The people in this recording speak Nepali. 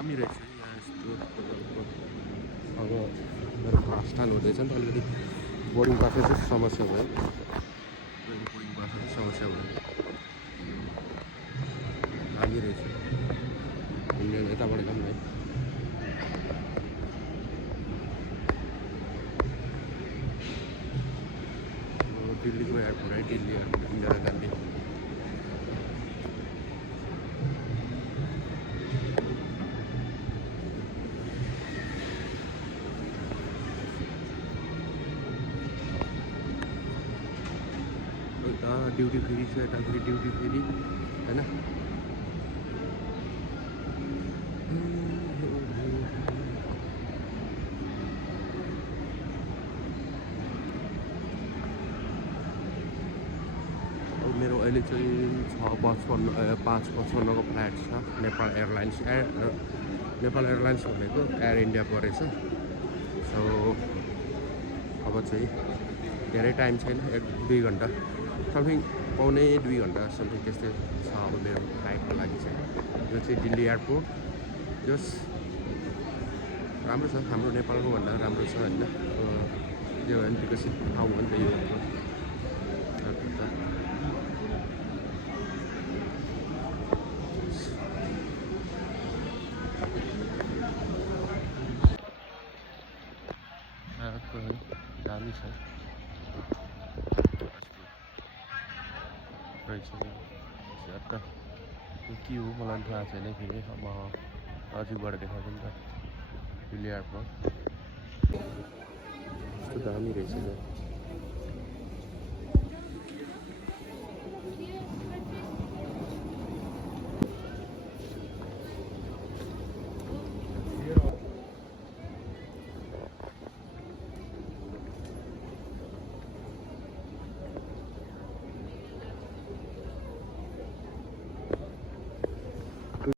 दामी रहेछ यहाँ यस्तो अब मेरो क्लास स्टार्ट हुँदैछ नि त अलिकति बोर्डिङ पासको चाहिँ समस्या भयो बोर्डिङ पासको चाहिँ समस्या भयो दामी रहेछ इन्डियन यताबाट जाऊँ है दिल्लीको एयरपोर्ट है Delhi airport Indira Gandhi duty free छ यताखेरि ड्यूटी फ्री होइन मेरो अहिले चाहिँ 5:55को फ्लाइट छ नेपाल एयरलाइन्स भनेको एयर इन्डियाको रहेछ सो अब चाहिँ धेरै टाइम छैन 1-2 घन्टा समथिङ पौने 2 घन्टा समथिङ त्यस्तै छ अब मेरो फ्लाइटको लागि चाहिँ यो चाहिँ दिल्ली एयरपोर्ट जस राम्रो छ हाम्रो नेपालको भन्दा राम्रो छ होइन त्यो हो नि विकसित ठाउँ हो नि त यो एयरपोर्ट दामी छ रहेछ हल्का के हो मलाई थाहा छैन फेरि म नजिकबाट देखाउँछु नि त दिल्ली एयरपोर्ट कस्तो दामी रहेछ